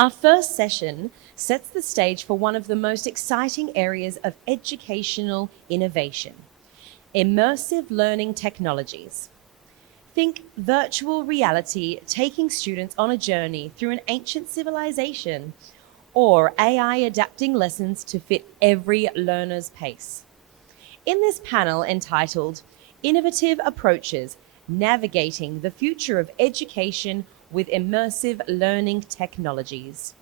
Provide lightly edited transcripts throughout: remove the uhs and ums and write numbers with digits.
Our first session sets the stage for one of the most exciting areas of educational innovation: immersive learning technologies. Think virtual reality taking students on a journey through an ancient civilization, or AI adapting lessons to fit every learner's pace. In this panel entitled Innovative Approaches Navigating the Future of Education with Immersive Learning Technologies,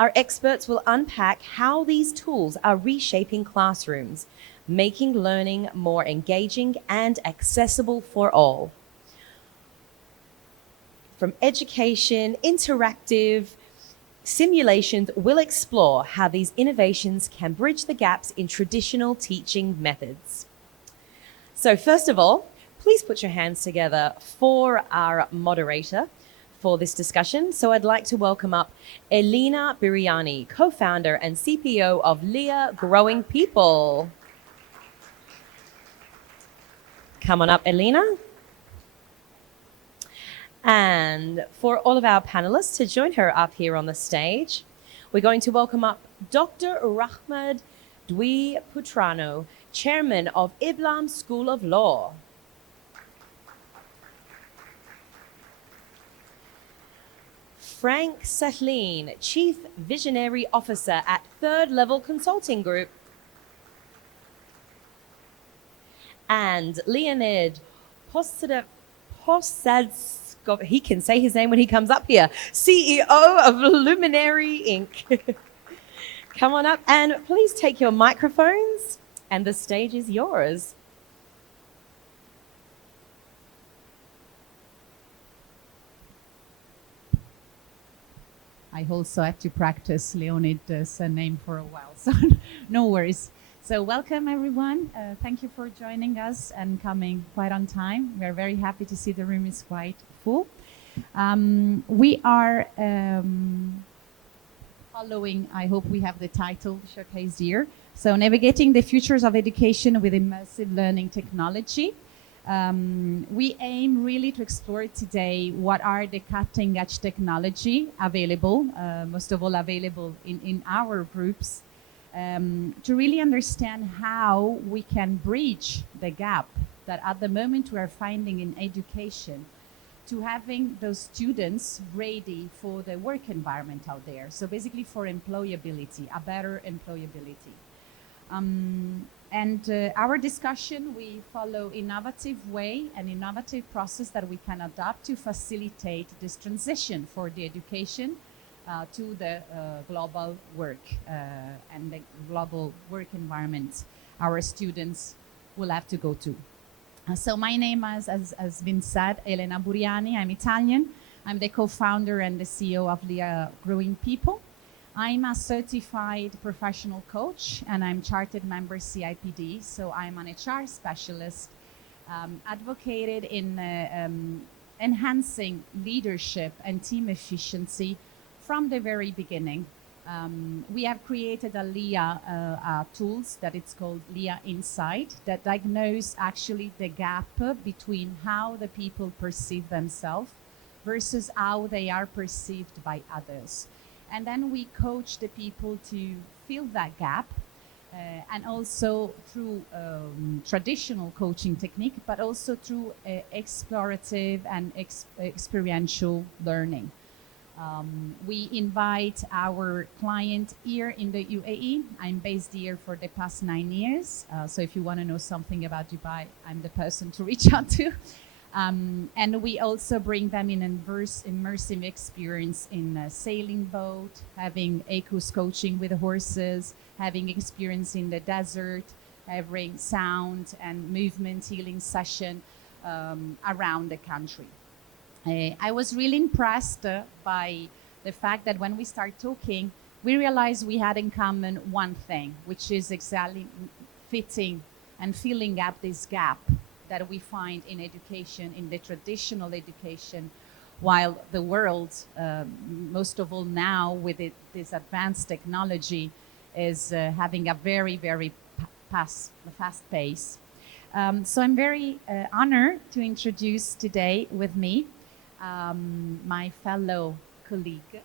our experts will unpack how these tools are reshaping classrooms, making learning more engaging and accessible for all. From education, interactive simulations, will explore how these innovations can bridge the gaps in traditional teaching methods. So first of all, please put your hands together for our moderator for this discussion. So I'd like to welcome up Elena Biriani, co-founder and CPO of Leah Growing People. Come on up, Elena. And for all of our panelists to join her up here on the stage, we're going to welcome up Dr. Rahmad Dwi Putrano, chairman of Iblam School of Law. Frank Sahlin, chief visionary officer at Third Level Consulting Group. And Leonid Posadskov, he can say his name when he comes up here, CEO of Luminary Inc. Come on up and please take your microphones, and the stage is yours. I also had to practice Leonid's name for a while, so no worries. So welcome everyone. Thank you for joining us and coming quite on time. We are very happy to see the room is quite full. We are following, I hope we have the title showcased here. So navigating the futures of education with immersive learning technology. We aim really to explore today what are the cutting edge technology available, most of all available in our groups, to really understand how we can bridge the gap that at the moment we are finding in education to having those students ready for the work environment out there. So basically for employability, a better employability. Our discussion, we follow innovative way, an innovative process that we can adopt to facilitate this transition for the education to the global work and the global work environment our students will have to go to. So my name, has been said, Elena Buriani. I'm Italian. I'm the co-founder and the CEO of Leah Growing People. I'm a certified professional coach and I'm chartered member CIPD. So I'm an HR specialist, advocated in enhancing leadership and team efficiency from the very beginning. We have created a Leah tools that it's called Leah Insight that diagnose actually the gap between how the people perceive themselves versus how they are perceived by others. And then we coach the people to fill that gap and also through traditional coaching technique, but also through explorative and experiential learning. We invite our client here in the UAE. I'm based here for the past 9 years. So if you want to know something about Dubai, I'm the person to reach out to. And we also bring them in an immersive experience in a sailing boat, having ACUS coaching with horses, having experience in the desert, having sound and movement healing session around the country. I was really impressed by the fact that when we start talking, we realized we had in common one thing, which is exactly fitting and filling up this gap that we find in education, in the traditional education, while the world, most of all now with this advanced technology, is having a very, very fast pace. So I'm very honored to introduce today with me my fellow colleague,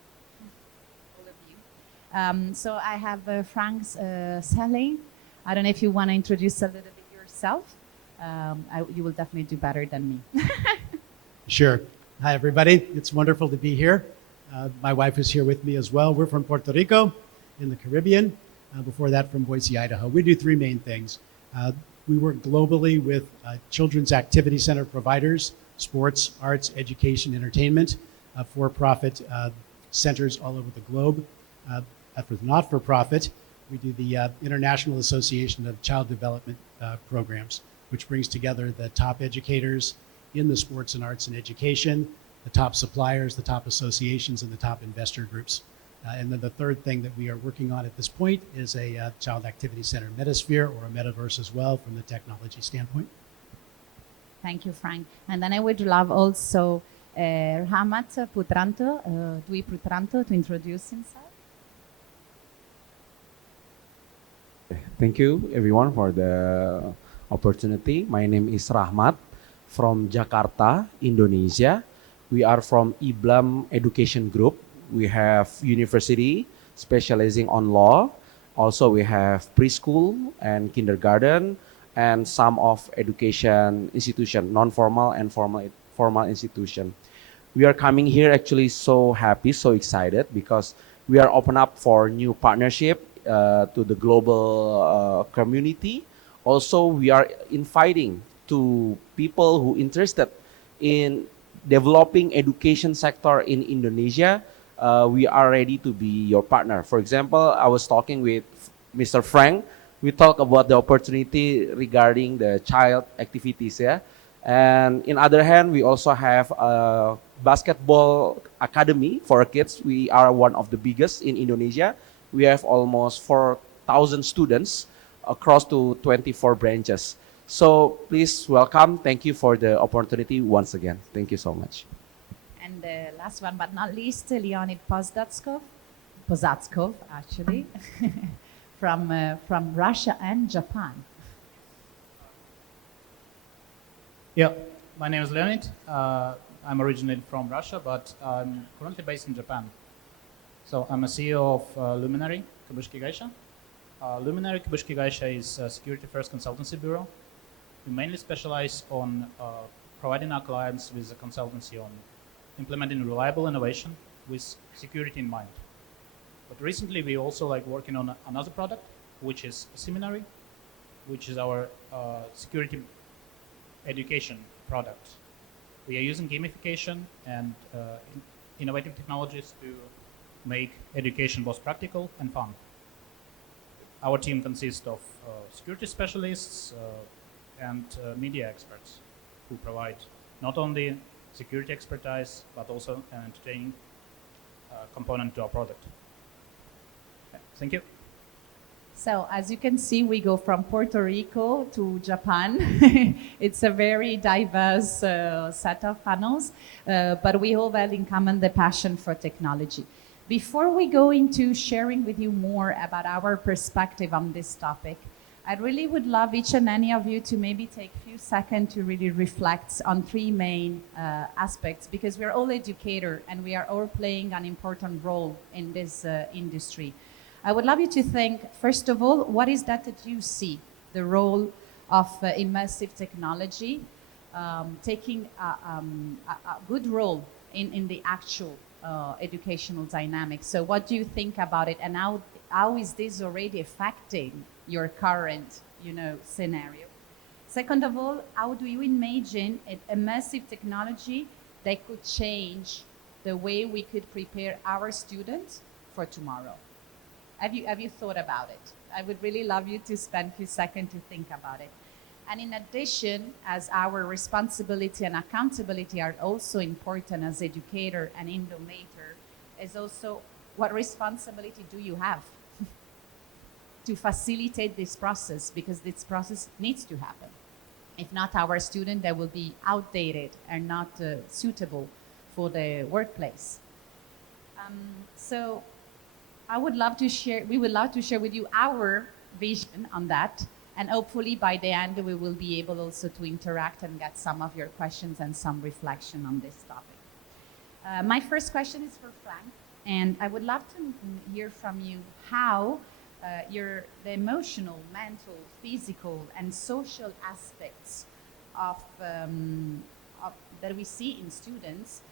So I have Frank Selling. I don't know if you want to introduce a little bit yourself. You will definitely do better than me. Sure. Hi, everybody. It's wonderful to be here. My wife is here with me as well. We're from Puerto Rico in the Caribbean. Before that, from Boise, Idaho. We do three main things. We work globally with children's activity center providers, sports, arts, education, entertainment, for-profit centers all over the globe. For not-for-profit, we do the International Association of Child Development Programs, which brings together the top educators in the sports and arts and education, the top suppliers, the top associations, and the top investor groups. And then the third thing that we are working on at this point is a child activity center metasphere, or a metaverse as well, from the technology standpoint. Thank you, Frank. And then I would love also Rahmat Putranto, Dwi Putranto, to introduce himself. Thank you, everyone, for the opportunity. My name is Rahmat from Jakarta, Indonesia. We are from IBLAM Education Group. We have university specializing on law. Also, we have preschool and kindergarten, and some of education institution, non-formal and formal institution. We are coming here actually so happy, so excited, because we are open up for new partnership to the global community. Also, we are inviting to people who interested in developing education sector in Indonesia. We are ready to be your partner. For example, I was talking with Mr. Frank. We talk about the opportunity regarding the child activities, yeah. And in other hand, we also have a basketball academy for kids. We are one of the biggest in Indonesia. We have almost 4,000 students across to 24 branches. So please welcome. Thank you for the opportunity once again. Thank you so much. And the last one but not least, Leonid Pozatskov actually, from Russia and Japan. Yeah, my name is Leonid. I'm originally from Russia, but I'm currently based in Japan. So I'm a CEO of Luminary Kabushiki Gaisha. Luminary Kabushiki Gaisha is a security-first consultancy bureau. We mainly specialize on providing our clients with a consultancy on implementing reliable innovation with security in mind. But recently we also like working on another product, which is a seminary, which is our security education product. We are using gamification and innovative technologies to make education both practical and fun. Our team consists of security specialists and media experts who provide not only security expertise, but also an entertaining component to our product. Thank you. So as you can see, we go from Puerto Rico to Japan. It's a very diverse set of panels, but we all have in common the passion for technology. Before we go into sharing with you more about our perspective on this topic, I really would love each and any of you to maybe take a few seconds to really reflect on three main aspects, because we're all educators and we are all playing an important role in this industry. I would love you to think, first of all, what is that you see, the role of immersive technology taking a good role in the actual educational dynamics. So what do you think about it, and how is this already affecting your current, scenario? Second of all, how do you imagine an immersive technology that could change the way we could prepare our students for tomorrow? Have you thought about it? I would really love you to spend a few seconds to think about it. And in addition, as our responsibility and accountability are also important as educator and innovator, is also what responsibility do you have to facilitate this process, because this process needs to happen. If not, our student, they will be outdated and not suitable for the workplace. So we would love to share with you our vision on that. And hopefully by the end, we will be able also to interact and get some of your questions and some reflection on this topic. My first question is for Frank. And I would love to hear from you how the emotional, mental, physical, and social aspects of, that we see in students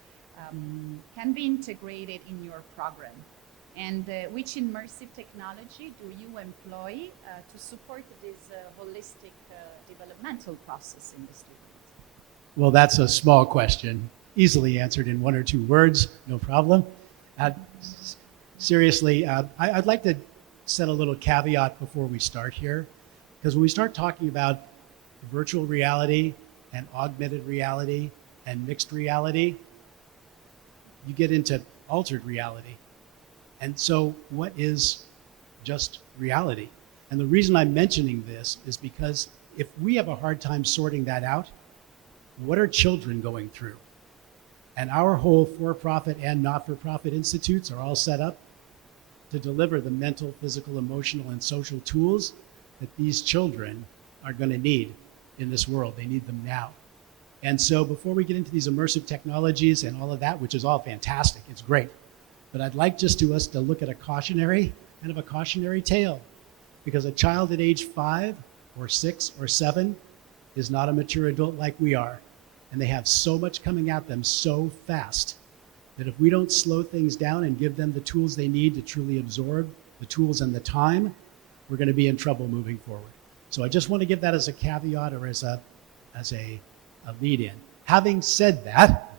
can be integrated in your program. And which immersive technology do you employ to support this holistic developmental process in the student? Well, that's a small question, easily answered in 1 or 2 words, no problem. Seriously, I'd like to set a little caveat before we start here, because when we start talking about virtual reality and augmented reality and mixed reality, you get into altered reality. And so what is just reality? And the reason I'm mentioning this is because if we have a hard time sorting that out, what are children going through? And our whole for-profit and not-for-profit institutes are all set up to deliver the mental, physical, emotional, and social tools that these children are going to need in this world. They need them now. And so before we get into these immersive technologies and all of that, which is all fantastic, it's great, but I'd like just us to look at a cautionary tale, because a child at age 5 or 6 or 7 is not a mature adult like we are. And they have so much coming at them so fast that if we don't slow things down and give them the tools they need to truly absorb the tools and the time, we're going to be in trouble moving forward. So I just want to give that as a caveat or as a lead-in. Having said that,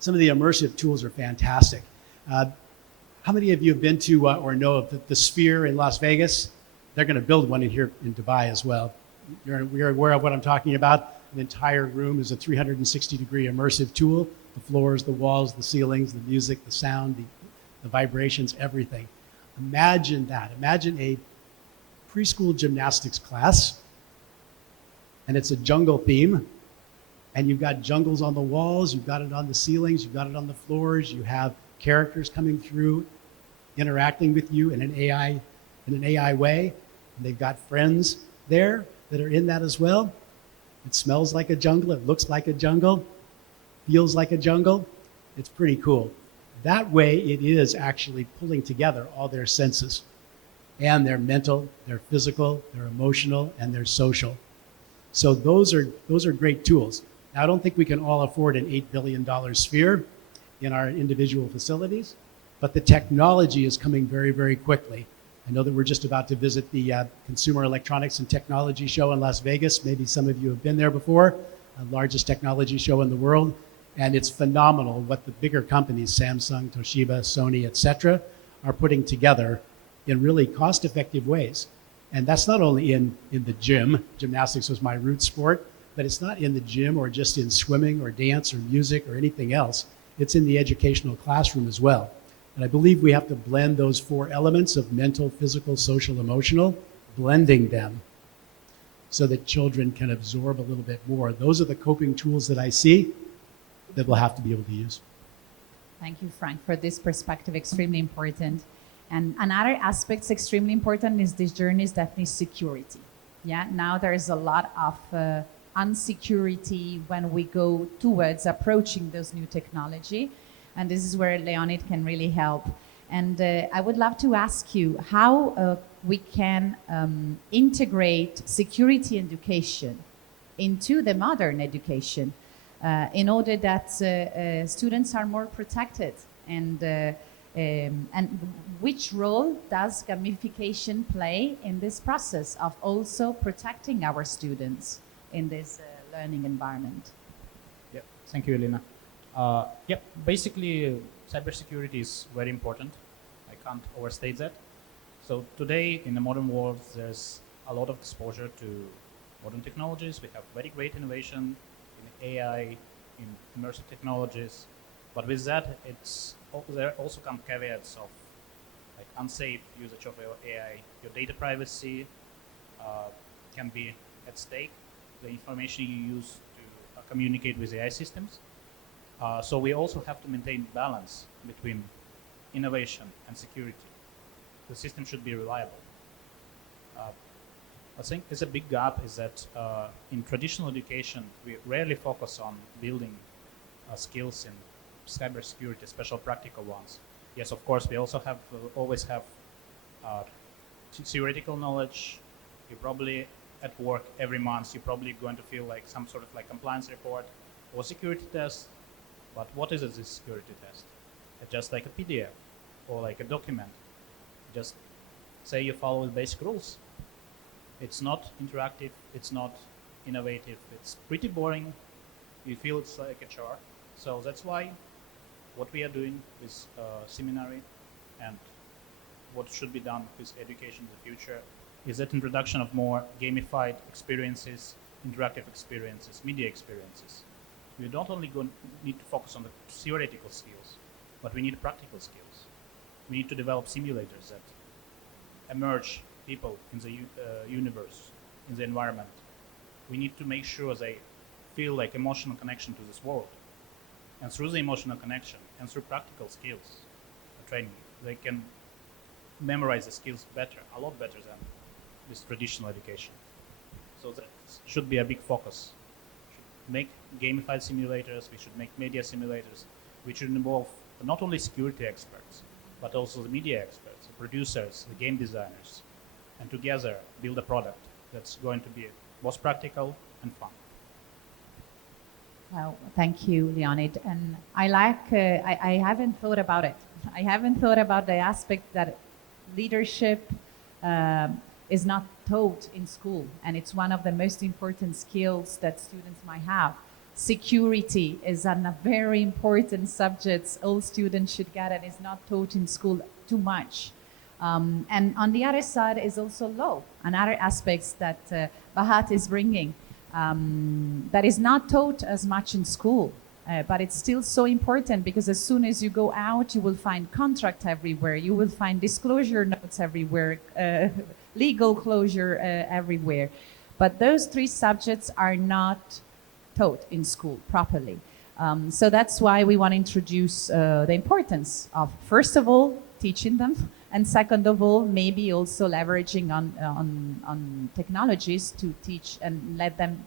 some of the immersive tools are fantastic. How many of you have been to or know of the Sphere in Las Vegas? They're going to build one in here in Dubai as well. You're aware of what I'm talking about? The entire room is a 360-degree immersive tool. The floors, the walls, the ceilings, the music, the sound, the vibrations, everything. Imagine that. Imagine a preschool gymnastics class, and it's a jungle theme, and you've got jungles on the walls, you've got it on the ceilings, you've got it on the floors, you have characters coming through, interacting with you in an AI way, and they've got friends there that are in that as well. It smells like a jungle, it looks like a jungle, feels like a jungle. It's pretty cool. That way it is actually pulling together all their senses, and their mental, their physical, their emotional, and their social. So those are great tools. Now, I don't think we can all afford an $8 billion sphere in our individual facilities, but the technology is coming very, very quickly. I know that we're just about to visit the Consumer Electronics and Technology Show in Las Vegas. Maybe some of you have been there before, the largest technology show in the world. And it's phenomenal what the bigger companies, Samsung, Toshiba, Sony, et cetera, are putting together in really cost-effective ways. And that's not only in the gym. Gymnastics was my root sport, but it's not in the gym or just in swimming or dance or music or anything else. It's in the educational classroom as well. And I believe we have to blend those 4 elements of mental, physical, social, emotional, blending them so that children can absorb a little bit more. Those are the coping tools that I see that we'll have to be able to use. Thank you, Frank, for this perspective, extremely important. And another aspect extremely important is this journey is definitely security. Yeah, now there is a lot of unsecurity when we go towards approaching those new technology. And this is where Leonid can really help. And I would love to ask you how we can integrate security education into the modern education in order that students are more protected. And which role does gamification play in this process of also protecting our students in this learning environment? Yeah, thank you, Elena. Basically, cybersecurity is very important. I can't overstate that. So today, in the modern world, there's a lot of exposure to modern technologies. We have very great innovation in AI, in immersive technologies. But with that, there also come caveats of like unsafe usage of your AI. Your data privacy can be at stake. The information you use to communicate with AI systems. So we also have to maintain balance between innovation and security. The system should be reliable. I think there's a big gap is that in traditional education, we rarely focus on building skills in cybersecurity, special practical ones. Yes, of course, we also have always have uh, theoretical knowledge. You probably at work every month, you're probably going to feel like some sort of like compliance report or security test. But what is this security test? It's just like a PDF or like a document. Just say you follow the basic rules. It's not interactive. It's not innovative. It's pretty boring. You feel it's like a chore. So that's why what we are doing with seminary and what should be done with education in the future is that introduction of more gamified experiences, interactive experiences, media experiences. We don't only need to focus on the theoretical skills, but we need practical skills. We need to develop simulators that emerge people in the universe, in the environment. We need to make sure they feel like emotional connection to this world. And through the emotional connection and through practical skills training, they can memorize the skills better, a lot better than this traditional education. So that should be a big focus. We should make gamified simulators, we should make media simulators, which should involve not only security experts, but also the media experts, the producers, the game designers, and together build a product that's going to be both practical and fun. Well, thank you, Leonid. And I haven't thought about it. I haven't thought about the aspect that leadership is not taught in school, and it's one of the most important skills that students might have. Security is a very important subject all students should get, and is not taught in school too much. And on the other side is also law and other aspects that Bahat is bringing that is not taught as much in school. But it's still so important, because as soon as you go out, you will find contract everywhere. You will find disclosure notes everywhere, legal closure everywhere. But those three subjects are not taught in school properly. So that's why we want to introduce the importance of, first of all, teaching them, and second of all, maybe also leveraging on technologies to teach and let them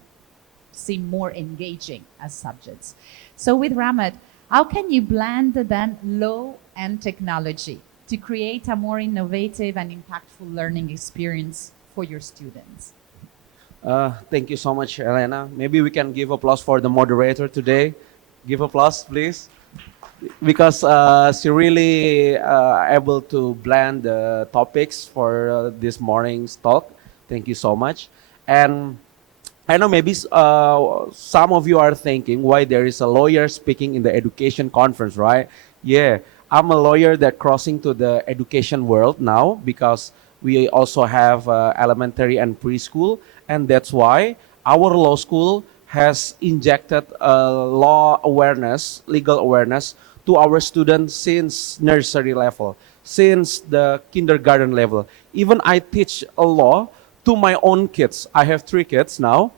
seem more engaging as subjects. So with Ramad, how can you blend then law and technology to create a more innovative and impactful learning experience for your students? Thank you so much, Elena. Maybe we can give applause for the moderator today. Give applause, please. Because she really able to blend the topics for this morning's talk. Thank you so much. And I know maybe some of you are thinking why there is a lawyer speaking in the education conference, right? Yeah, I'm a lawyer that crossing to the education world now, because we also have elementary and preschool, and that's why our law school has injected law awareness, legal awareness to our students since nursery level, since the kindergarten level. Even I teach a law to my own kids. I have 3 kids now.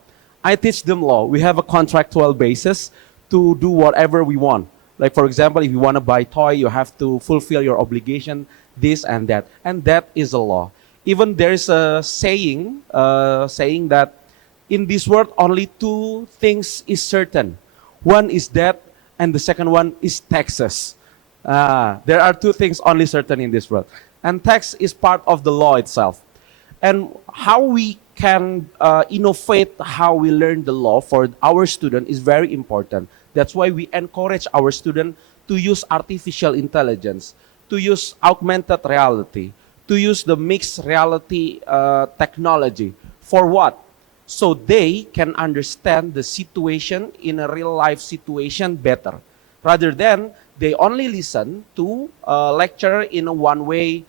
I teach them law. We have a contractual basis to do whatever we want. Like, for example, if you want to buy toy, you have to fulfill your obligation, this and that. And that is a law. Even there is a saying that in this world, only 2 things is certain. One is death, and the second one is taxes. There are 2 things only certain in this world. And tax is part of the law itself. And how we can innovate how we learn the law for our student is very important. That's why we encourage our student to use artificial intelligence, to use augmented reality, to use the mixed reality technology. For what? So they can understand the situation in a real life situation better, rather than they only listen to a lecture in a one-way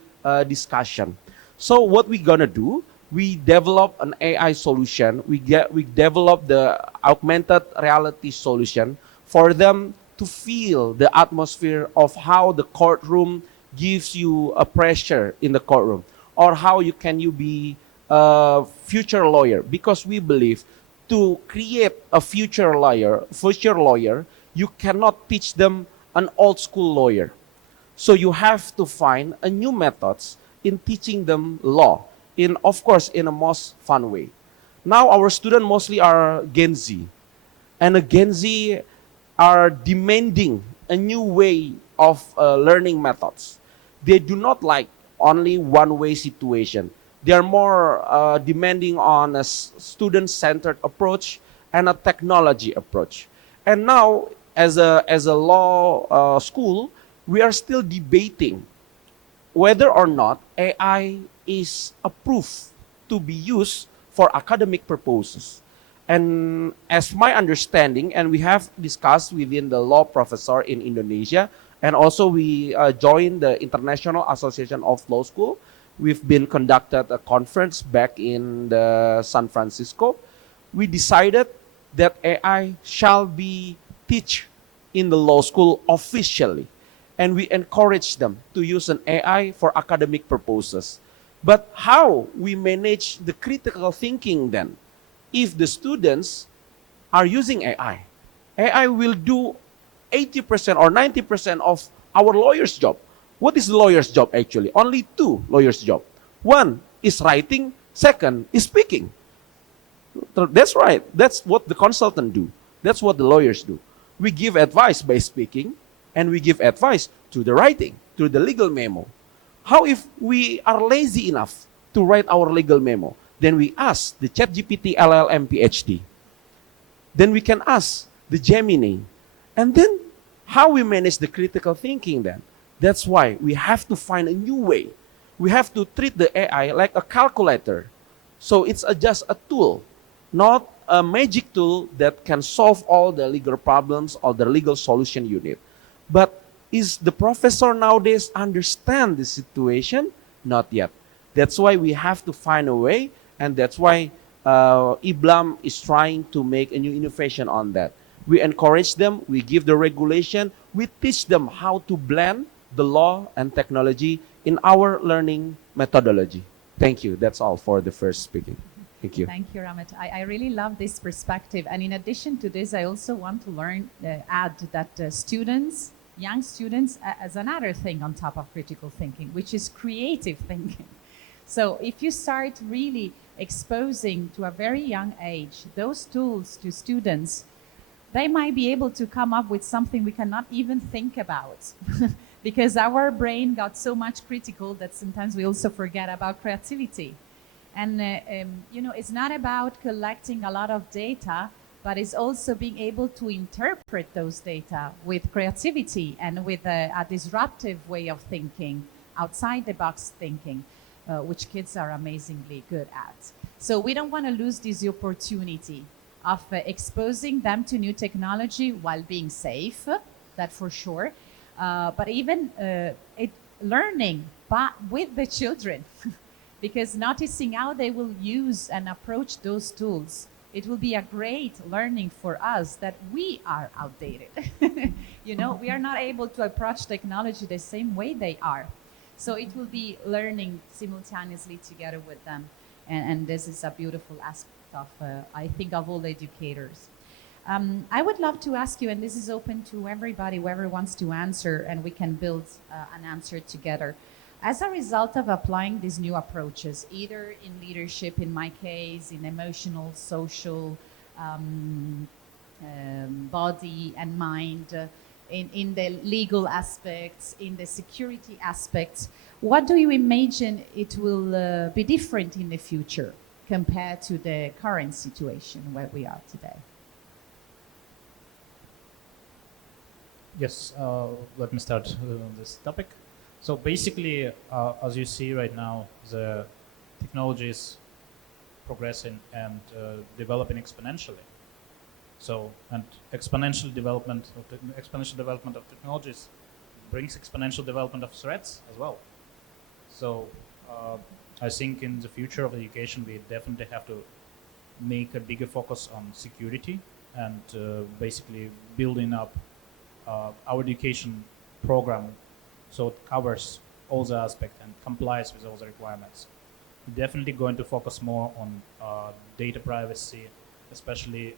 discussion. So what we're gonna do, we develop an AI solution, we develop the augmented reality solution for them to feel the atmosphere of how the courtroom gives you a pressure in the courtroom, or how you be a future lawyer. Because we believe to create a future lawyer, you cannot teach them an old school lawyer. So you have to find a new methods in teaching them law, of course, in a most fun way. Now our students mostly are Gen Z, and a Gen Z are demanding a new way of learning methods. They do not like only one-way situation. They are more demanding on a student-centered approach and a technology approach. And now, as a law school, we are still debating whether or not AI is approved to be used for academic purposes. And as my understanding, and we have discussed within the law professor in Indonesia, and also we joined the International Association of Law School. We've been conducted a conference back in the San Francisco. We decided that AI shall be teach in the law school officially, and we encourage them to use an AI for academic purposes. But how we manage the critical thinking then? If the students are using AI, AI will do 80% or 90% of our lawyer's job. What is the lawyer's job actually? Only two lawyers' job. One is writing, second is speaking. That's right. That's what the consultant do. That's what the lawyers do. We give advice by speaking, and we give advice through the writing, through the legal memo. How if we are lazy enough to write our legal memo? Then we ask the ChatGPT LLM PhD. Then we can ask the Gemini. And then how we manage the critical thinking then? That's why we have to find a new way. We have to treat the AI like a calculator. So it's just a tool, not a magic tool that can solve all the legal problems or the legal solution you need. But is the professor nowadays understand the situation? Not yet. That's why we have to find a way, and that's why IBLAM is trying to make a new innovation on that. We encourage them, we give the regulation, we teach them how to blend the law and technology in our learning methodology. Thank you. That's all for the first speaking. Thank you. Thank you, Ramit. I really love this perspective. And in addition to this, I also want to add that students, young students, as another thing on top of critical thinking, which is creative thinking. So if you start really exposing to a very young age those tools to students, they might be able to come up with something we cannot even think about. Because our brain got so much critical that sometimes we also forget about creativity. And it's not about collecting a lot of data, but it's also being able to interpret those data with creativity and with a disruptive way of thinking, outside the box thinking, which kids are amazingly good at. So we don't want to lose this opportunity of exposing them to new technology while being safe, that for sure, but even learning with the children. Because noticing how they will use and approach those tools, it will be a great learning for us that we are outdated. We are not able to approach technology the same way they are. So it will be learning simultaneously together with them. And this is a beautiful aspect of, I think, of all educators. I would love to ask you, and this is open to everybody, whoever wants to answer, and we can build an answer together. As a result of applying these new approaches, either in leadership, in my case, in emotional, social, body and mind, in the legal aspects, in the security aspects, what do you imagine it will be different in the future compared to the current situation where we are today? Yes, let me start on this topic. So basically, as you see right now, the technology is progressing and developing exponentially. So, and exponential development of technologies brings exponential development of threats as well. So, I think in the future of education, we definitely have to make a bigger focus on security and basically building up our education program so it covers all the aspects and complies with all the requirements. We're definitely going to focus more on data privacy, especially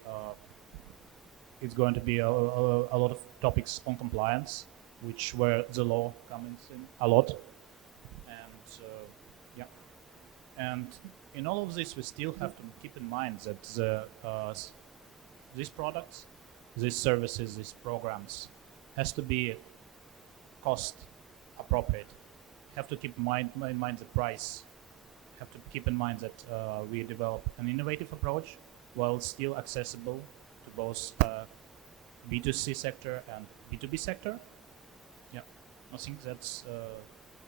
it's going to be a lot of topics on compliance, where the law comes in a lot. And yeah, and in all of this, we still have to keep in mind that these products, these services, these programs has to be cost appropriate. Have to keep in mind the price. Have to keep in mind that we develop an innovative approach while still accessible to both B2C sector and B2B sector. Yeah, I think that's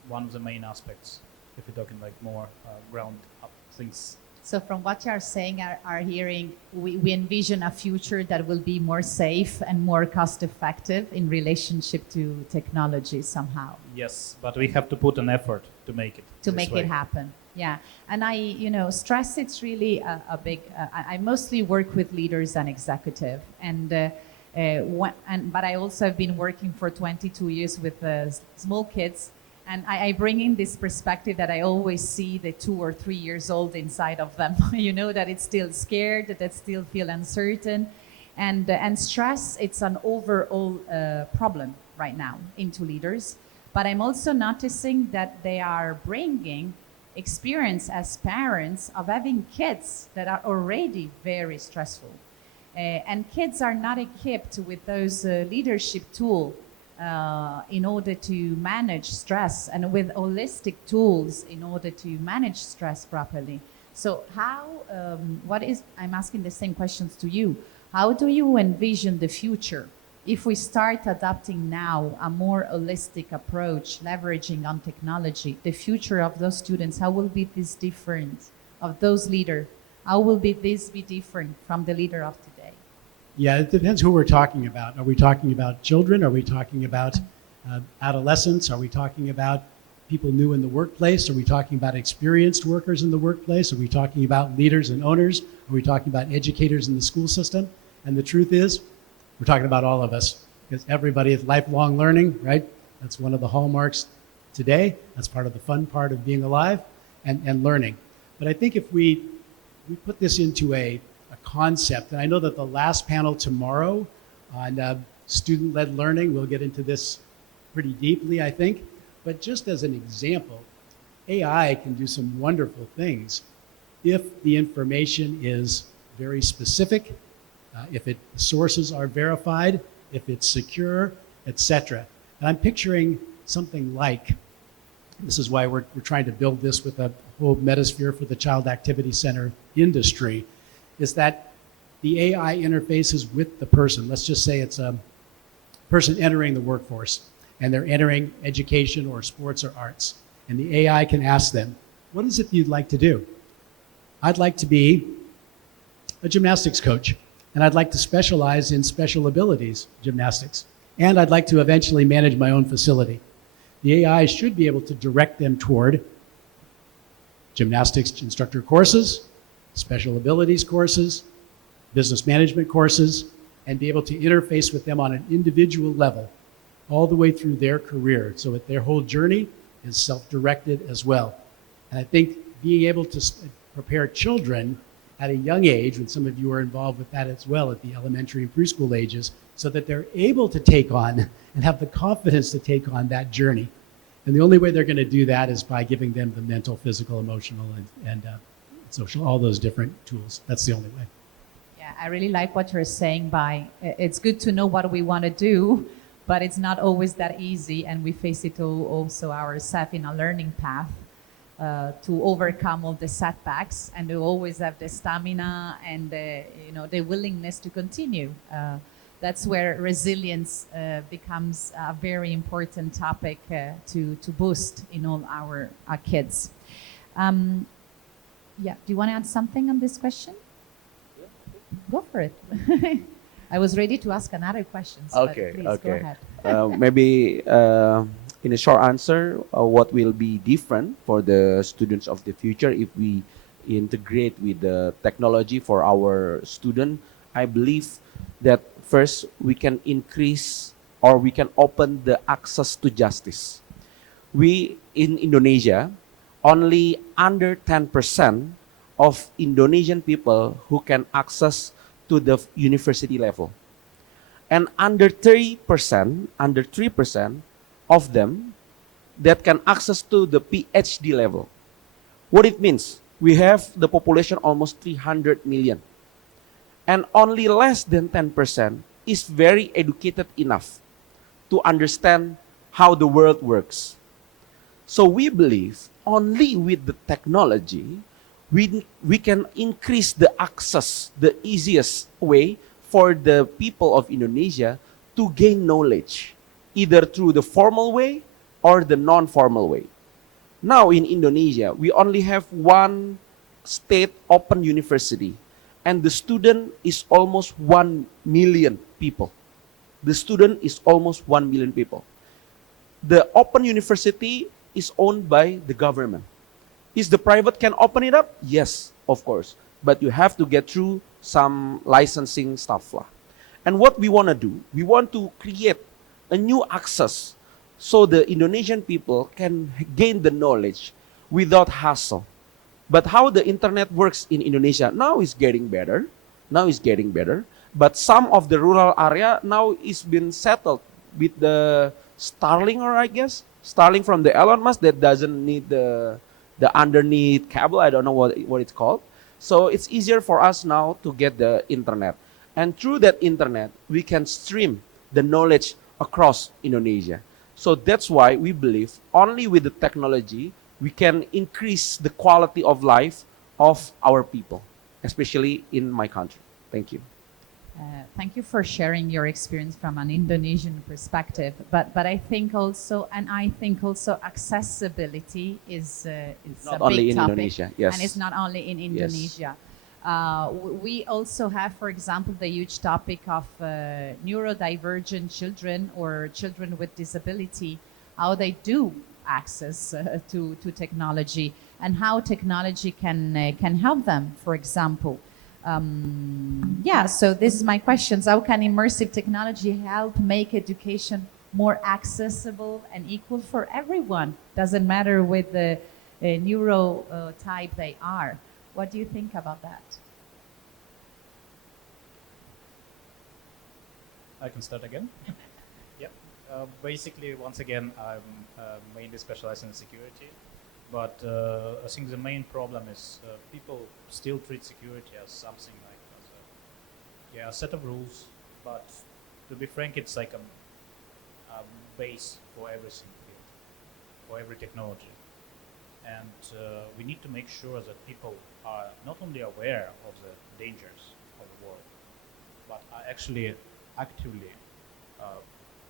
one of the main aspects if we're talking like more ground up things. So from what you are saying, are hearing, we envision a future that will be more safe and more cost effective in relationship to technology somehow. Yes, but we have to put an effort to make it. To this make way. it happen. Yeah. And stress, it's really a big, I mostly work with leaders and executive. But I also have been working for 22 years with small kids. And I bring in this perspective that I always see the 2 or 3 years old inside of them, that it's still scared, that it still feel uncertain. And stress, it's an overall problem right now into leaders. But I'm also noticing that they are bringing experience as parents of having kids that are already very stressful. And kids are not equipped with those leadership tools in order to manage stress and with holistic tools in order to manage stress properly. So I'm asking the same questions to you. How do you envision the future if we start adopting now a more holistic approach, leveraging on technology? The future of those students, how will be this different of those leaders? How will this be different from the leader of today? Yeah, it depends who we're talking about. Are we talking about children? Are we talking about adolescents? Are we talking about people new in the workplace? Are we talking about experienced workers in the workplace? Are we talking about leaders and owners? Are we talking about educators in the school system? And the truth is, we're talking about all of us, because everybody is lifelong learning, right? That's one of the hallmarks today. That's part of the fun part of being alive and learning. But I think if we put this into a concept, and I know that the last panel tomorrow on student-led learning, we'll get into this pretty deeply, I think. But just as an example, AI can do some wonderful things if the information is very specific, if the sources are verified, if it's secure, etc. And I'm picturing something like, this is why we're trying to build this with a whole metasphere for the Child Activity Center industry, is that the AI interfaces with the person. Let's just say it's a person entering the workforce, and they're entering education or sports or arts. And the AI can ask them, what is it you'd like to do? I'd like to be a gymnastics coach, and I'd like to specialize in special abilities gymnastics. And I'd like to eventually manage my own facility. The AI should be able to direct them toward gymnastics instructor courses, special abilities courses, business management courses, and be able to interface with them on an individual level all the way through their career, so that their whole journey is self-directed as well. And I think being able to prepare children at a young age, when some of you are involved with that as well at the elementary and preschool ages, so that they're able to take on and have the confidence to take on that journey. And the only way they're going to do that is by giving them the mental, physical, emotional, and social, all those different tools. That's the only way. Yeah, I really like what you're saying it's good to know what we want to do, but it's not always that easy, and we face it also ourselves in a learning path to overcome all the setbacks and to always have the stamina and the willingness to continue. That's where resilience becomes a very important topic to boost in all our kids. Yeah, do you want to add something on this question? Go for it. I was ready to ask another question. Okay, please, okay. Go ahead. Maybe in a short answer, what will be different for the students of the future if we integrate with the technology for our student? I believe that first we can increase or we can open the access to justice. We in Indonesia, only under 10% of Indonesian people who can access to the university level. And under 3% of them that can access to the PhD level. What it means? We have the population almost 300 million. And only less than 10% is very educated enough to understand how the world works. So we believe only with the technology, we can increase the access, the easiest way for the people of Indonesia to gain knowledge, either through the formal way or the non-formal way. Now in Indonesia, we only have one state open university, and the student is almost 1 million people. The student is almost 1 million people. The open university is owned by the government. Is the private can open it up? Yes, of course. But you have to get through some licensing stuff lah. And what we want to do, we want to create a new access so the Indonesian people can gain the knowledge without hassle. But how the internet works in Indonesia now is getting better. Now is getting better. But some of the rural area now is been settled with the Starlink, or I guess Starlink from the Elon Musk that doesn't need the underneath cable. I don't know what it's called. So it's easier for us now to get the internet. And through that internet, we can stream the knowledge across Indonesia. So that's why we believe only with the technology, we can increase the quality of life of our people, especially in my country. Thank you. Thank you for sharing your experience from an Indonesian perspective. But I think also accessibility is Not a only big in topic, Indonesia, yes. and it's not only in Indonesia. We also have, for example, the huge topic of neurodivergent children or children with disability, how they do access to technology and how technology can help them, for example. So this is my question. How can immersive technology help make education more accessible and equal for everyone? Doesn't matter with the neurotype they are. What do you think about that? I can start again. Yep. Basically, once again, I'm mainly specialized in security, but I think the main problem is people still treat security as something like a set of rules, but to be frank, it's like a base for everything, for every technology. And we need to make sure that people are not only aware of the dangers of the world, but are actually actively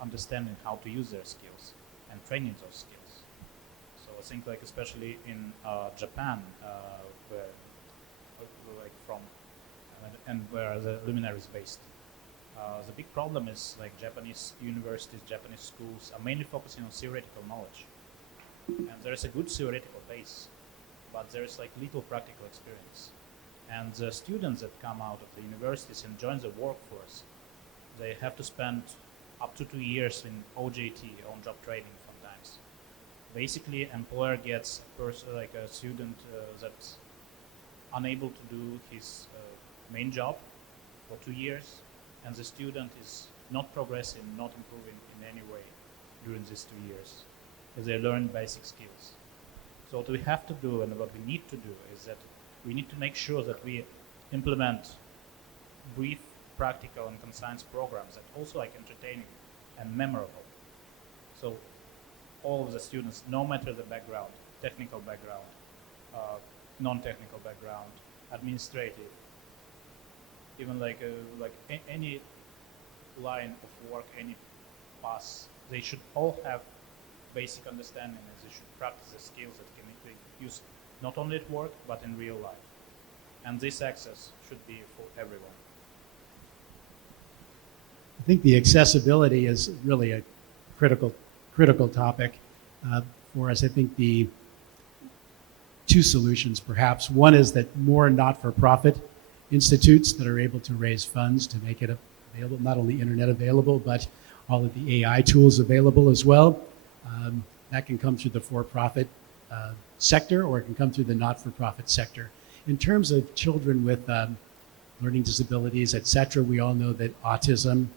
understanding how to use their skills and training those skills. So I think, like, especially in Japan, where like from and where the Luminary is based, the big problem is like Japanese universities, Japanese schools are mainly focusing on theoretical knowledge. And there is a good theoretical base, but there is like little practical experience. And the students that come out of the universities and join the workforce, they have to spend up to 2 years in OJT, on-job training sometimes. Basically, employer gets a student that's unable to do his main job for 2 years, and the student is not progressing, not improving in any way during these 2 years. They learn basic skills. So what we have to do and what we need to do is that we need to make sure that we implement brief, practical, and concise programs that also like entertaining and memorable. So all of the students, no matter the background, technical background, non-technical background, administrative, even like any line of work, any path, they should all have basic understanding, and they should practice the skills that can be used not only at work but in real life. And this access should be for everyone. I think the accessibility is really a critical topic for us. I think the two solutions, perhaps. One is that more not-for-profit institutes that are able to raise funds to make it available, not only internet available, but all of the AI tools available as well. That can come through the for-profit sector, or it can come through the not-for-profit sector. In terms of children with learning disabilities, et cetera, we all know that autism,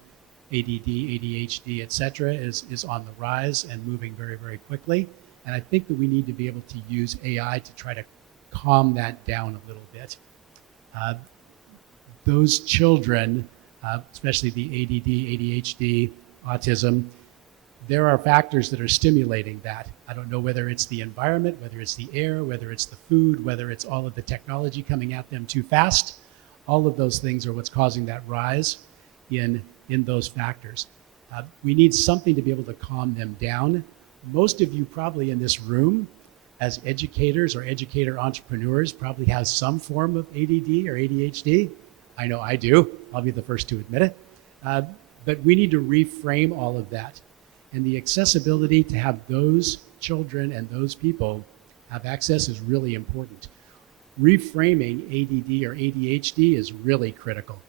ADD, ADHD, et cetera, is on the rise and moving very, very quickly. And I think that we need to be able to use AI to try to calm that down a little bit. Those children, especially the ADD, ADHD, autism, there are factors that are stimulating that. I don't know whether it's the environment, whether it's the air, whether it's the food, whether it's all of the technology coming at them too fast. All of those things are what's causing that rise in those factors. We need something to be able to calm them down. Most of you probably in this room as educators or educator entrepreneurs probably have some form of ADD or ADHD. I know I do. I'll be the first to admit it. But we need to reframe all of that. And the accessibility to have those children and those people have access is really important. Reframing ADD or ADHD is really critical.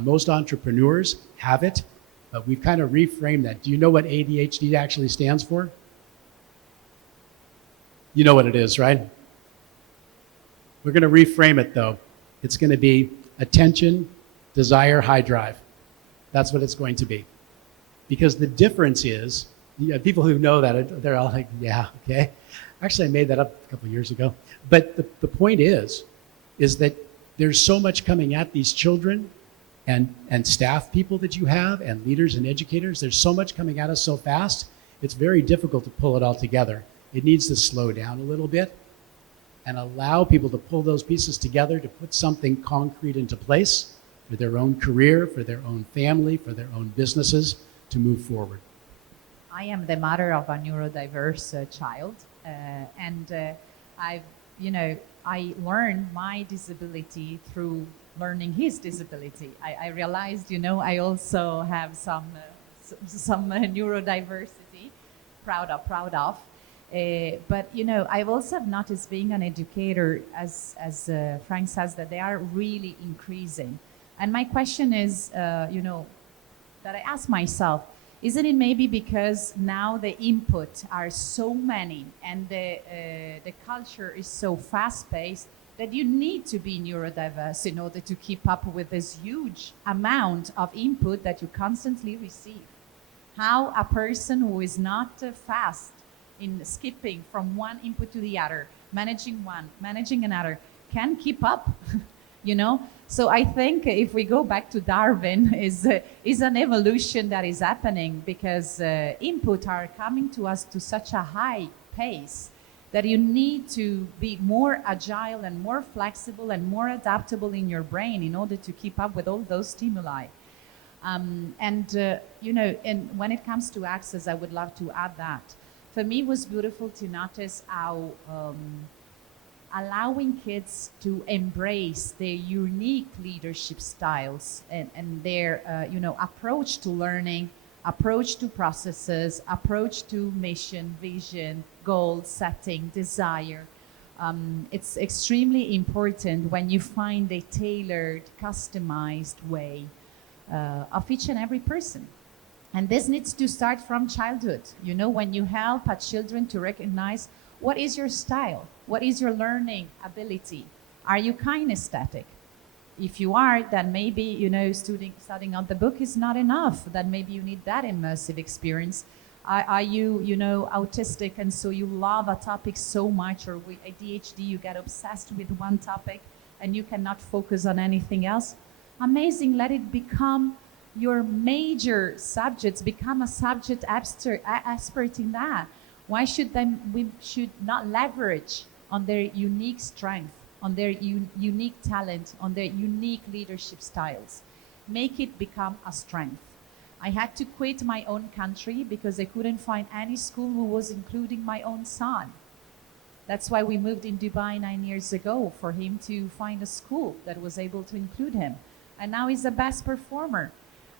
Most entrepreneurs have it, but we've kind of reframed that. Do you know what ADHD actually stands for? You know what it is, right? We're going to reframe it though. It's going to be attention, desire, high drive. That's what it's going to be. Because the difference is, people who know that, they're all like, yeah, okay. Actually, I made that up a couple of years ago. But the point is that there's so much coming at these children and staff people that you have and leaders and educators. There's so much coming at us so fast, it's very difficult to pull it all together. It needs to slow down a little bit and allow people to pull those pieces together to put something concrete into place for their own career, for their own family, for their own businesses to move forward. I am the mother of a neurodiverse child, I learned my disability through learning his disability. I realized, I also have some neurodiversity, proud of. But I've also noticed being an educator, as Frank says, that they are really increasing. And my question is, that I ask myself, isn't it maybe because now the input are so many and the culture is so fast-paced that you need to be neurodiverse in order to keep up with this huge amount of input that you constantly receive? How a person who is not fast in skipping from one input to the other, managing one, managing another, can keep up, So I think if we go back to Darwin, is an evolution that is happening because input are coming to us to such a high pace that you need to be more agile and more flexible and more adaptable in your brain in order to keep up with all those stimuli. And when it comes to access, I would love to add that. For me, it was beautiful to notice how allowing kids to embrace their unique leadership styles and their approach to learning, approach to processes, approach to mission, vision, goal setting, desire. It's extremely important when you find a tailored, customized way of each and every person. And this needs to start from childhood. When you help children to recognize what is your style, what is your learning ability? Are you kinesthetic? If you are, then maybe, studying on the book is not enough. Then maybe you need that immersive experience. Are you, autistic and so you love a topic so much, or with ADHD you get obsessed with one topic and you cannot focus on anything else? Amazing, let it become your major subjects, become a subject expert in that. Why should we should not leverage on their unique strength, on their unique talent, on their unique leadership styles? Make it become a strength. I had to quit my own country because I couldn't find any school who was including my own son. That's why we moved in Dubai 9 years ago, for him to find a school that was able to include him. And now he's the best performer.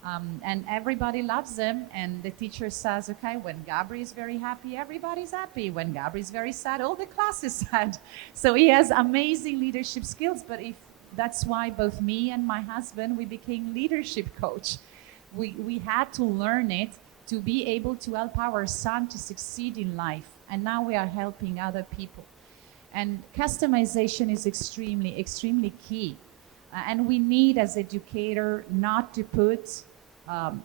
And everybody loves him, and the teacher says, okay, when Gabri is very happy, everybody's happy. When Gabri is very sad, all the class is sad. So he has amazing leadership skills, but that's why both me and my husband, we became leadership coach. We had to learn it to be able to help our son to succeed in life, and now we are helping other people. And customization is extremely, extremely key. And we need, as educator, not to put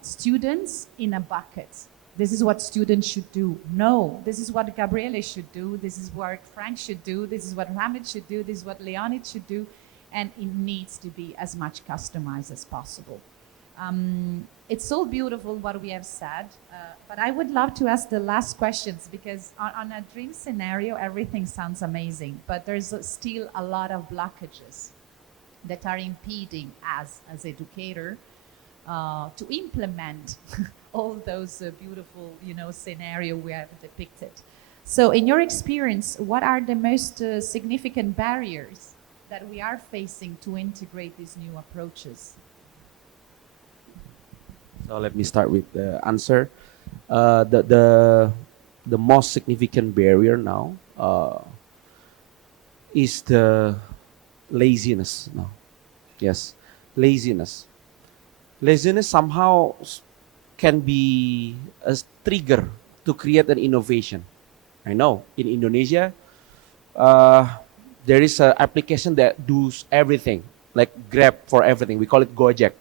students in a bucket. This is what students should do. No, this is what Gabriele should do. This is what Frank should do. This is what Hamid should do. This is what Leonid should do. And it needs to be as much customized as possible. It's so beautiful what we have said, but I would love to ask the last questions because on a dream scenario, everything sounds amazing, but there's still a lot of blockages that are impeding us as educator to implement all those beautiful, scenario we have depicted. So in your experience, what are the most significant barriers that we are facing to integrate these new approaches? So let me start with the answer. The most significant barrier now is the laziness now. Yes, laziness. Laziness somehow can be a trigger to create an innovation. I know in Indonesia, uh, there is an application that does everything, like Grab for everything. We call it Gojek.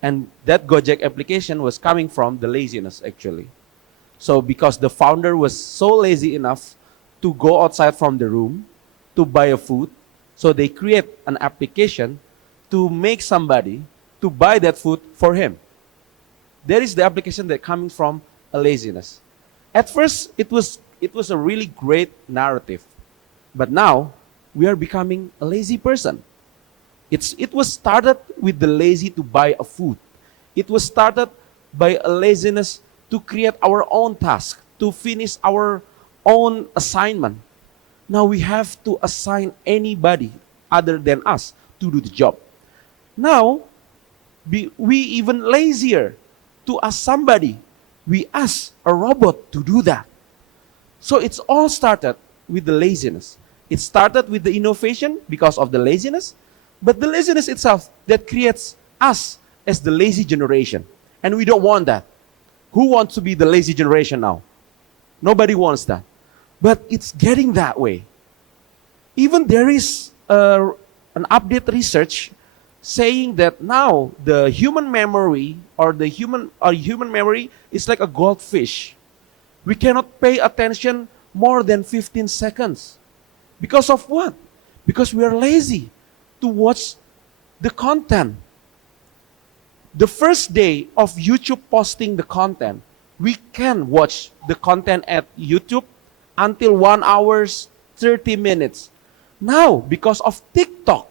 And that Gojek application was coming from the laziness actually. So because the founder was so lazy enough to go outside from the room to buy a food, so they create an application to make somebody to buy that food for him. There is the application that coming from a laziness. At first, it was a really great narrative, but now we are becoming a lazy person. It was started with the lazy to buy a food. It was started by a laziness to create our own task, to finish our own assignment. Now we have to assign anybody other than us to do the job. Now we even lazier to ask somebody. We ask a robot to do that. So it's all started with the laziness. It started with the innovation because of the laziness, but the laziness itself that creates us as the lazy generation. And we don't want that. Who wants to be the lazy generation now? Nobody wants that. But it's getting that way. Even there is an update research saying that now the human memory or human memory is like a goldfish. We cannot pay attention more than 15 seconds. Because of what? Because we are lazy to watch the content. The first day of YouTube posting the content, we can watch the content at YouTube until 1 hour 30 minutes. Now, because of TikTok,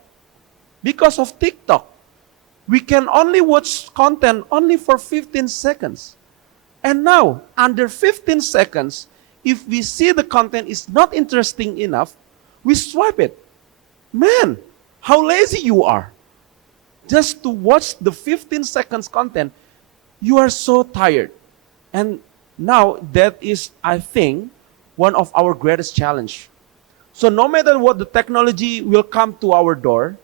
we can only watch content only for 15 seconds. And now, under 15 seconds, if we see the content is not interesting enough, we swipe it. Man, how lazy you are. Just to watch the 15 seconds content, you are so tired. And now that is, I think, one of our greatest challenge. So no matter what the technology will come to our door,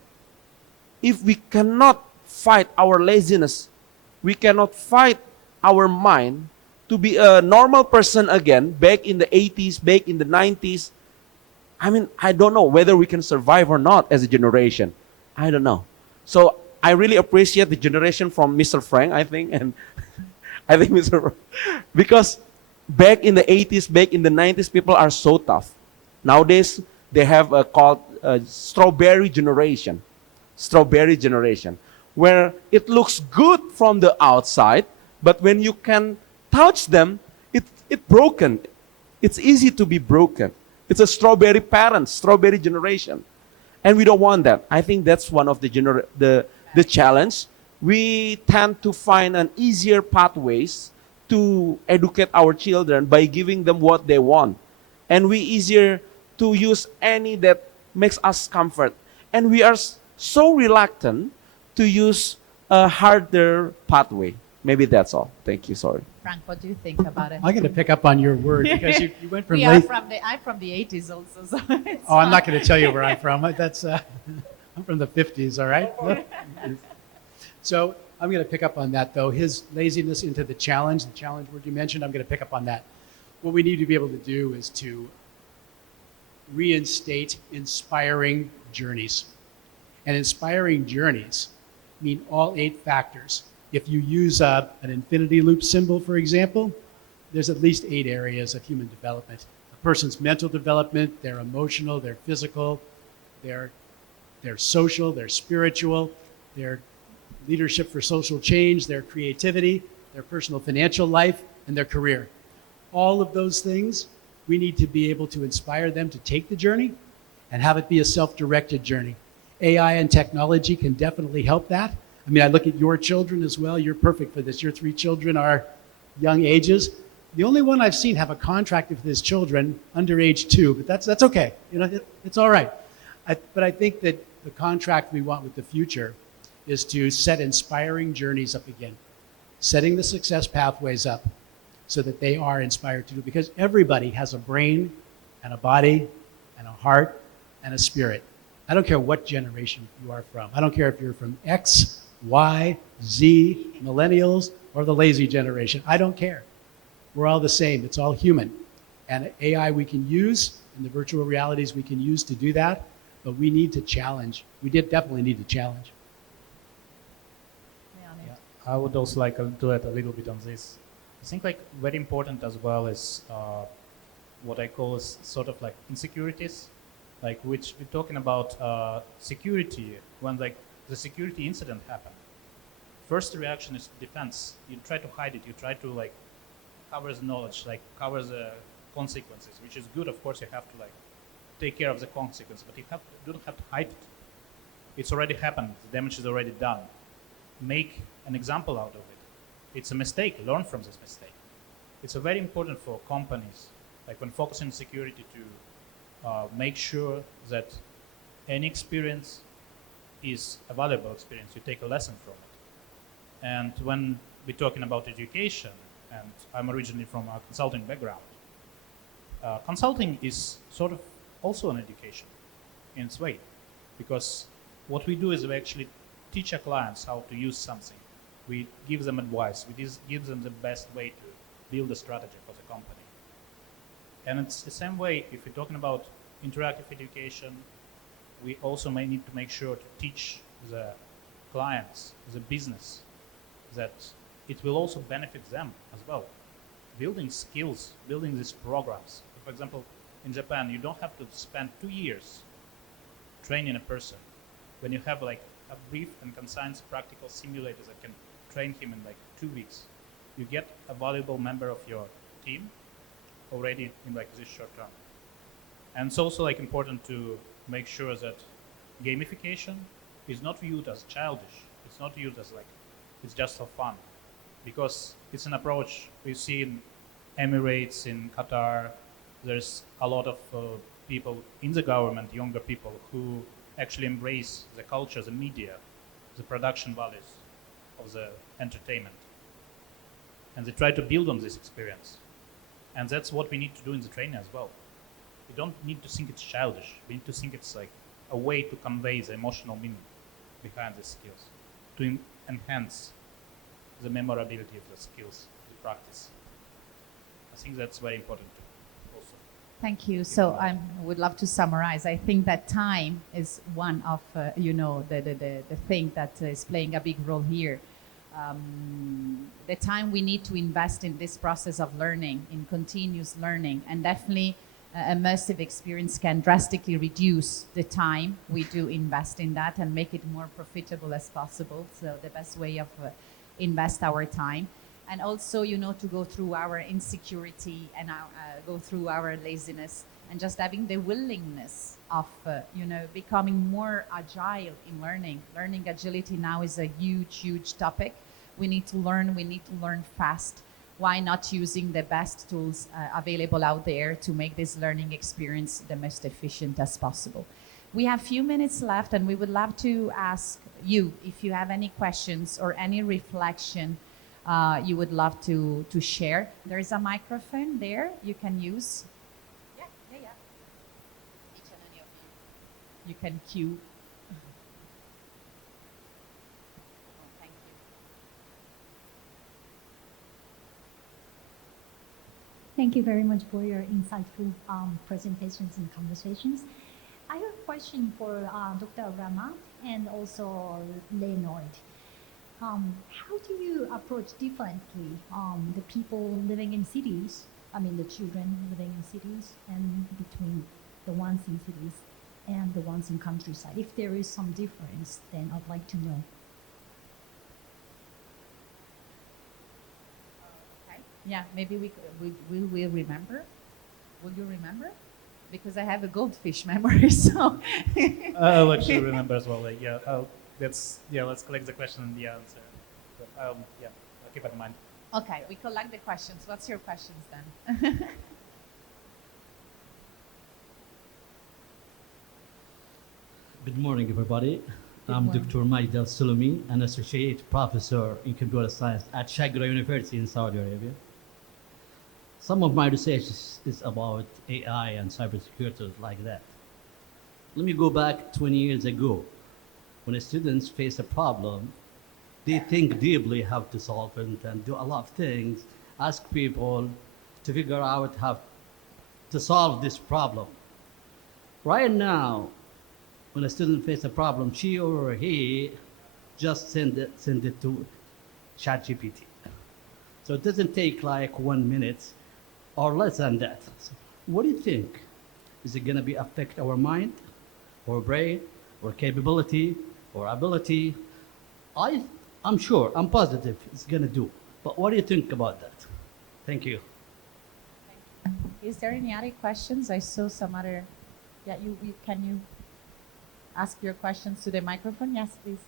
if we cannot fight our laziness, we cannot fight our mind to be a normal person again, back in the 80s, back in the 90s, I don't know whether we can survive or not as a generation. I don't know. So I really appreciate the generation from Mr. Frank, I think, and I think Mr. Frank, because back in the 80s, back in the 90s, people are so tough. Nowadays, they have called strawberry generation, where it looks good from the outside, but when you can touch them, it's broken. It's easy to be broken. It's a strawberry generation. And we don't want that. I think that's one of the challenge. We tend to find an easier pathways to educate our children by giving them what they want. And we easier to use any that makes us comfort. And we are so reluctant to use a harder pathway. Maybe that's all. Thank you. Sorry. Frank, what do you think about it? I'm going to pick up on your word because you went from I'm from the 80s also. So Oh, I'm not going to tell you where I'm from. That's I'm from the 50s, all right? So I'm going to pick up on that, though. His laziness into the challenge word you mentioned, I'm going to pick up on that. What we need to be able to do is to reinstate inspiring journeys. And inspiring journeys mean all 8 factors. If you use an infinity loop symbol, for example, there's at least 8 areas of human development. A person's mental development, their emotional, their physical, their social, their spiritual, their leadership for social change, their creativity, their personal financial life, and their career. All of those things, we need to be able to inspire them to take the journey and have it be a self-directed journey. AI and technology can definitely help that. I mean, I look at your children as well. You're perfect for this. Your 3 children are young ages. The only one I've seen have a contract with his children under age 2, but that's okay. You know, it's all right. But I think that the contract we want with the future is to set inspiring journeys up again, setting the success pathways up so that they are inspired to do, because everybody has a brain and a body and a heart and a spirit. I don't care what generation you are from. I don't care if you're from X, Y, Z, millennials, or the lazy generation. I don't care. We're all the same. It's all human. And AI we can use, and the virtual realities we can use to do that, but we need to challenge. We definitely need to challenge. Yeah, I would also like to add a little bit on this. I think like very important as well is what I call is sort of like insecurities, like which we're talking about security when like the security incident happened. First reaction is defense. You try to hide it. You try to like cover the knowledge, like cover the consequences, which is good. Of course, you have to like take care of the consequences, but you don't have to hide it. It's already happened. The damage is already done. Make an example out of it. It's a mistake. Learn from this mistake. It's very important for companies, like when focusing on security, to make sure that any experience is a valuable experience. You take a lesson from it. And when we're talking about education, and I'm originally from a consulting background, consulting is sort of also an education in its way, because what we do is we actually teach our clients how to use something. We give them advice. We give them the best way to build a strategy for the company. And it's the same way if we're talking about interactive education, we also may need to make sure to teach the clients, the business, that it will also benefit them as well. Building skills, building these programs. For example, in Japan, you don't have to spend 2 years training a person. When you have like a brief and concise practical simulators that can train him in like 2 weeks, you get a valuable member of your team already in like this short term. And it's also like important to make sure that gamification is not viewed as childish. It's not viewed as like it's just for fun, because it's an approach we see in Emirates, in Qatar. There's a lot of people in the government, younger people, who actually embrace the culture, the media, the production values of the entertainment. And they try to build on this experience. And that's what we need to do in the training as well. We don't need to think it's childish. We need to think it's like a way to convey the emotional meaning behind the skills, to enhance the memorability of the skills, the practice. I think that's very important too. Also. Thank you. So I would love to summarize. I think that time is one of, the thing that is playing a big role here. The time we need to invest in this process of learning, in continuous learning, and definitely immersive experience can drastically reduce the time we do invest in that and make it more profitable as possible. So the best way of invest our time. And also, to go through our insecurity and go through our laziness, and just having the willingness of, becoming more agile in learning. Learning agility now is a huge, huge topic. We need to learn fast. Why not using the best tools available out there to make this learning experience the most efficient as possible? We have a few minutes left, and we would love to ask you if you have any questions or any reflection you would love to share. There is a microphone there you can use. Yeah. Each and any of you can cue. Thank you. Thank you very much for your insightful presentations and conversations. I have a question for Dr. Rama and also Leonard. How do you approach differently the people living in cities, the children living in cities, and between the ones in cities and the ones in countryside? If there is some difference, then I'd like to know. Yeah, maybe we'll remember. Will you remember? Because I have a goldfish memory, so. I'll actually remember as well. Like, yeah, let's collect the question and the answer. But, yeah, I'll keep it in mind. Okay, we collect the questions. What's your questions then? Good morning, everybody. I'm morning. Dr. Majdal Sulami, an associate professor in computer science at Shagra University in Saudi Arabia. Some of my research is about AI and cybersecurity like that. Let me go back 20 years ago. When students face a problem, they think deeply how to solve it and do a lot of things, ask people to figure out how to solve this problem. Right now, when a student faces a problem, she or he just send it to ChatGPT. So it doesn't take like 1 minute or less than that. So what do you think? Is it gonna be affect our mind, or brain, or capability, or ability? I'm sure, I'm positive it's gonna do. But what do you think about that? Thank you. Is there any other questions? I saw some other. Yeah, can you ask your questions to the microphone? Yes, please.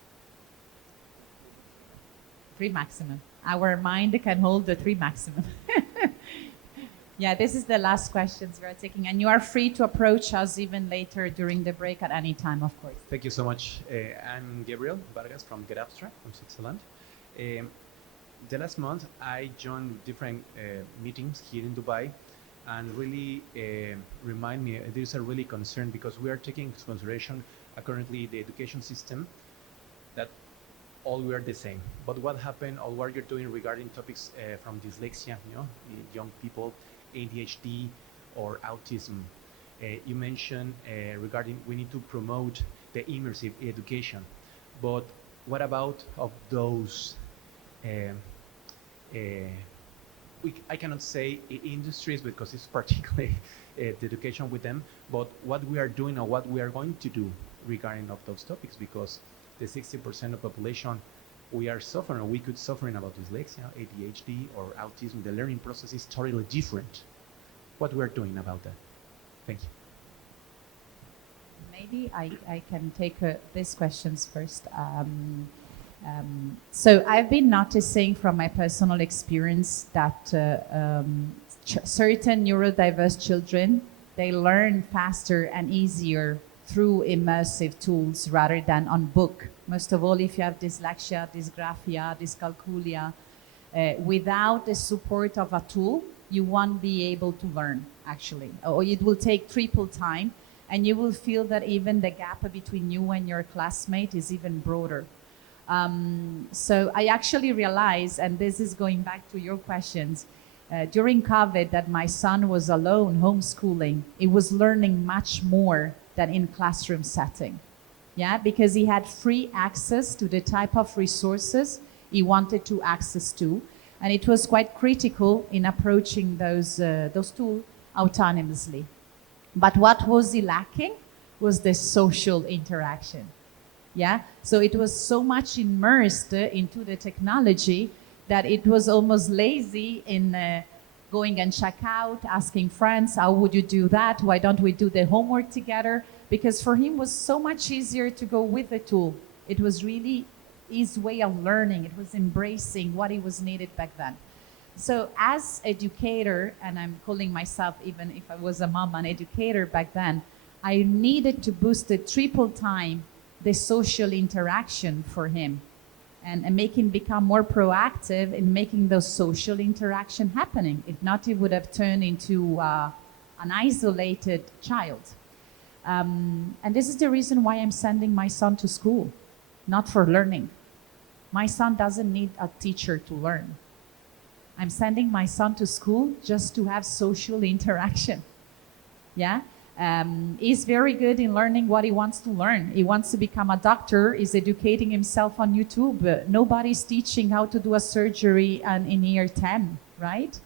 3 maximum. Our mind can hold the 3 maximum. Yeah, this is the last questions we are taking, and you are free to approach us even later during the break at any time, of course. Thank you so much. I'm Gabriel Vargas from Get Abstract from Switzerland. The last month, I joined different meetings here in Dubai, and really remind me, there's a really concern because we are taking into consideration currently the education system that all we are the same. But what happened or what you're doing regarding topics from dyslexia, young people, ADHD or autism. You mentioned regarding we need to promote the immersive education, but what about of those I cannot say industries because it's particularly the education with them, but what we are doing or what we are going to do regarding of those topics, because the 60% of population we are suffering, we could suffering about dyslexia, ADHD or autism. The learning process is totally different. What we are doing about that? Thank you. Maybe I can take these questions first. So I've been noticing from my personal experience that certain neurodiverse children, they learn faster and easier through immersive tools rather than on book. Most of all, if you have dyslexia, dysgraphia, dyscalculia, without the support of a tool, you won't be able to learn, actually. Or it will take triple time, and you will feel that even the gap between you and your classmate is even broader. So I actually realized, and this is going back to your questions, during COVID that my son was alone homeschooling. He was learning much more than in classroom setting. Yeah, because he had free access to the type of resources he wanted to access to. And it was quite critical in approaching those tools autonomously. But what was he lacking was the social interaction. Yeah, so it was so much immersed into the technology that it was almost lazy in going and check out, asking friends, how would you do that? Why don't we do the homework together? Because for him it was so much easier to go with the tool. It was really his way of learning. It was embracing what he was needed back then. So as educator, and I'm calling myself, even if I was a mom, an educator back then, I needed to boost the triple time the social interaction for him and make him become more proactive in making those social interaction happening. If not, he would have turned into an isolated child. And this is the reason why I'm sending my son to school, not for learning. My son doesn't need a teacher to learn. I'm sending my son to school just to have social interaction. Yeah? He's very good in learning what he wants to learn. He wants to become a doctor. He's educating himself on YouTube. Nobody's teaching how to do a surgery in year 10, right?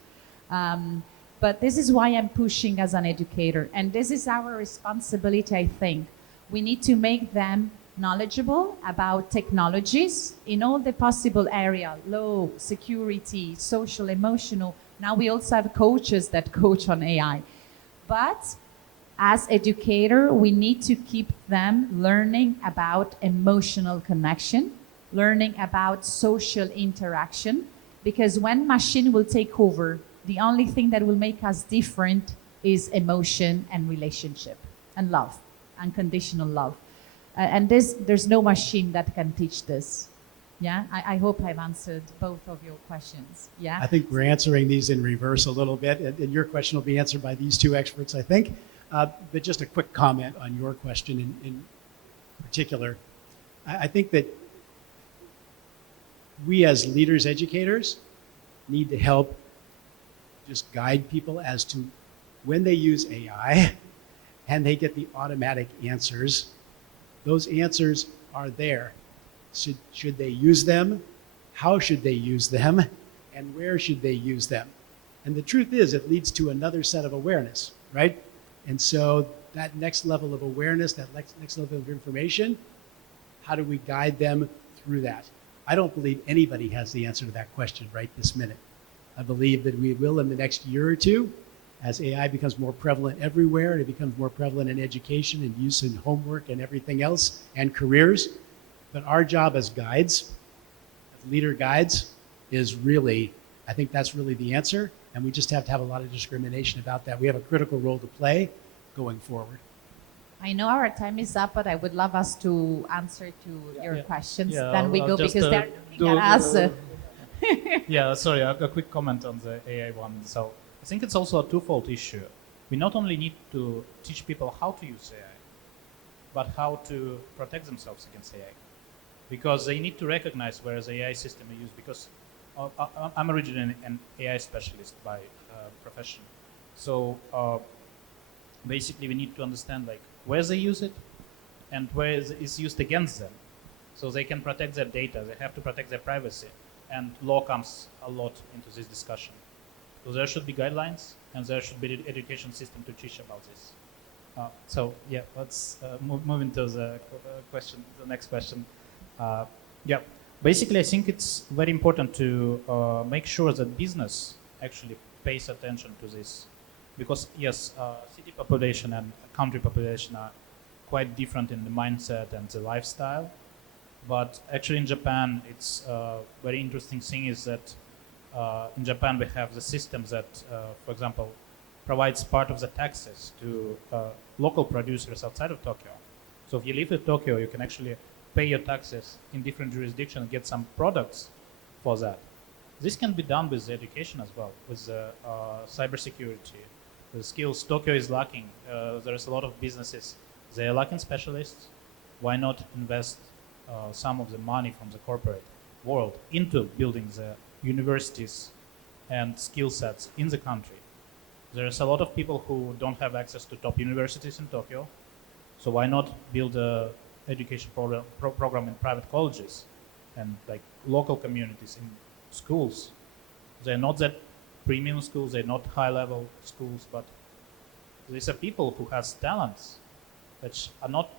But this is why I'm pushing as an educator. And this is our responsibility, I think. We need to make them knowledgeable about technologies in all the possible area, law, security, social, emotional. Now we also have coaches that coach on AI. But as educator, we need to keep them learning about emotional connection, learning about social interaction, because when machine will take over, the only thing that will make us different is emotion and relationship and love, unconditional love. And there's no machine that can teach this. Yeah, I hope I've answered both of your questions. Yeah. I think we're answering these in reverse a little bit, and your question will be answered by these two experts, I think. But just a quick comment on your question in particular. I think that we as leaders, educators, need to help just guide people as to when they use AI and they get the automatic answers, those answers are there. Should they use them? How should they use them? And where should they use them? And the truth is, it leads to another set of awareness, right? And so that next level of awareness, that next level of information, how do we guide them through that? I don't believe anybody has the answer to that question right this minute. I believe that we will in the next year or two, as AI becomes more prevalent everywhere, and it becomes more prevalent in education and use in homework and everything else, and careers. But our job as guides, as leader guides, is really, I think that's really the answer. And we just have to have a lot of discrimination about that. We have a critical role to play going forward. I know our time is up, but I would love us to answer to your questions. Then we I'll go just, because they're looking at us. Yeah, sorry, a quick comment on the AI one. So I think it's also a twofold issue. We not only need to teach people how to use AI, but how to protect themselves against AI. Because they need to recognize where the AI system is used. Because I'm originally an AI specialist by profession. So basically we need to understand like where they use it and where it's used against them. So they can protect their data, they have to protect their privacy. And law comes a lot into this discussion. So there should be guidelines and there should be an education system to teach about this. So yeah, let's move into the question, the next question. Yeah, basically I think it's very important to make sure that business actually pays attention to this. Because yes, city population and country population are quite different in the mindset and the lifestyle. But actually in Japan, it's a very interesting thing is that in Japan we have the system that, for example, provides part of the taxes to local producers outside of Tokyo. So if you live in Tokyo, you can actually pay your taxes in different jurisdictions and get some products for that. This can be done with education as well, with cybersecurity, the skills Tokyo is lacking. There's a lot of businesses, they are lacking specialists. Why not invest some of the money from the corporate world into building the universities and skill sets in the country? There's a lot of people who don't have access to top universities in Tokyo. So why not build a education program in private colleges and like local communities in schools? They're not that premium schools, they're not high level schools, but these are people who has talents that are not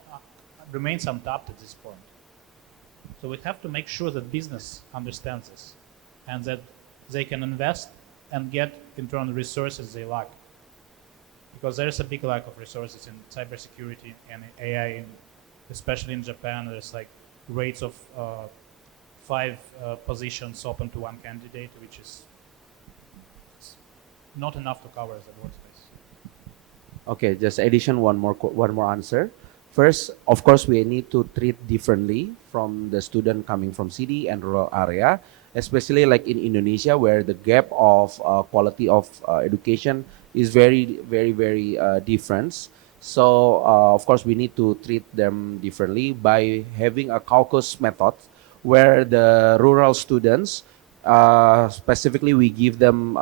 remains untapped at this point. So we have to make sure that business understands this and that they can invest and get internal resources they lack. Because there is a big lack of resources in cybersecurity and AI, especially in Japan. There's like rates of 5 positions open to one candidate, which is not enough to cover the workspace. Okay, just addition one more answer. First, of course, we need to treat differently from the student coming from city and rural area, especially like in Indonesia, where the gap of quality of education is very different. So, of course, we need to treat them differently by having a caucus method, where the rural students, specifically, we give them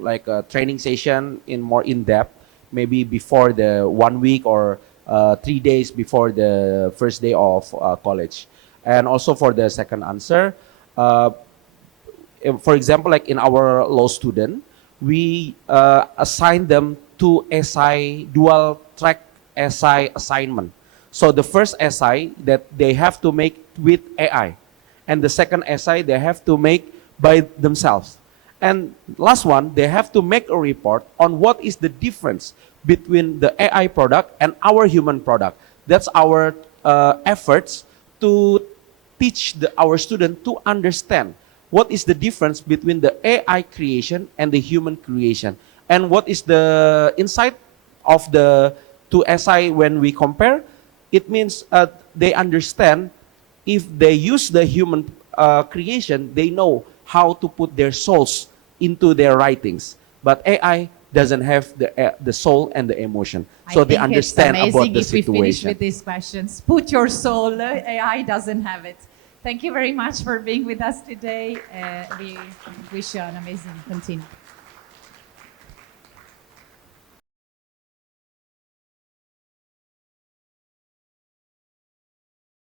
like a training session in more in depth, maybe before the 1 week or 3 days before the first day of college. And also for the second answer, for example, like in our law student, we assign them to SI dual track SI assignment. So the first essay that they have to make with AI, and the second essay they have to make by themselves. And last one, they have to make a report on what is the difference between the AI product and our human product. That's our efforts to teach our student to understand what is the difference between the AI creation and the human creation, and what is the insight of the two SI when we compare. It means they understand if they use the human creation, they know how to put their souls into their writings. But AI doesn't have the soul and the emotion, so I they think understand it's about amazing the if we finish situation. with these questions. Put your soul. AI doesn't have it. Thank you very much for being with us today. We wish you an amazing continue.